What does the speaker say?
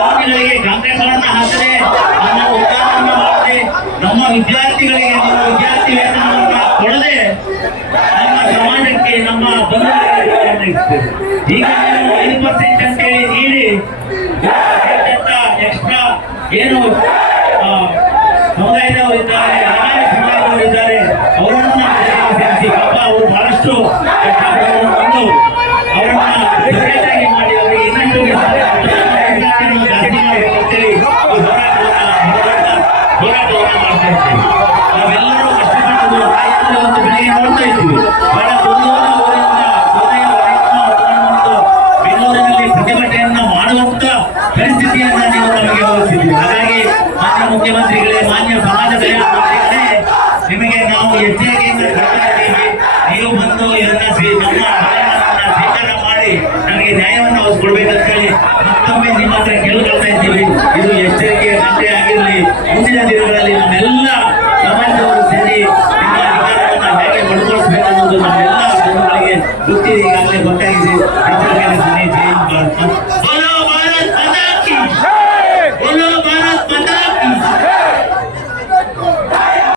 ಜವಾನಿಗಳಿಗೆ ಕಾಂಗ್ರೆಸ್ಗಳನ್ನ ಹಾಕದೆ ನಮ್ಮ ಉದ್ಧಾರವನ್ನ ಮಾಡದೆ ನಮ್ಮ ವಿದ್ಯಾರ್ಥಿಗಳಿಗೆ ನಮ್ಮ ವಿದ್ಯಾರ್ಥಿ ವೇತನವನ್ನ ಕೊಡದೆ ನಮ್ಮ ಸಮಾಜಕ್ಕೆ ನಮ್ಮ ಬಂಧುಗಳಿಗೆ. ಈಗ ನೀವು ಐದು ಪರ್ಸೆಂಟ್ ಅಂತೇಳಿ ನೀಡಿ ಎಕ್ಸ್ಟ್ರಾ ಏನು ಆ, ಮುಖ್ಯಮಂತ್ರಿಗಳೇ, ಮಾನ್ಯ ಸಮಾಜ ಕಲ್ಯಾಣ ನಿಮಗೆ ನಾವು ಎಚ್ಚರಿಕೆಯಿಂದ ಹೇಳ್ತಾ ಇದ್ದೀವಿ ನೀವು ಬಂದು ಇದನ್ನ ಸ್ವೀಕಾರ ಮಾಡಿ ನಮಗೆ ನ್ಯಾಯವನ್ನು ಒದಗಿಸ್ಕೊಡ್ಬೇಕಂತ ಹೇಳಿ ಮತ್ತೊಮ್ಮೆ ನಿಮ್ಮ ಹತ್ರ ಕೇಳ್ಕೊಳ್ತಾ ಇದ್ದೀವಿ. ಇದು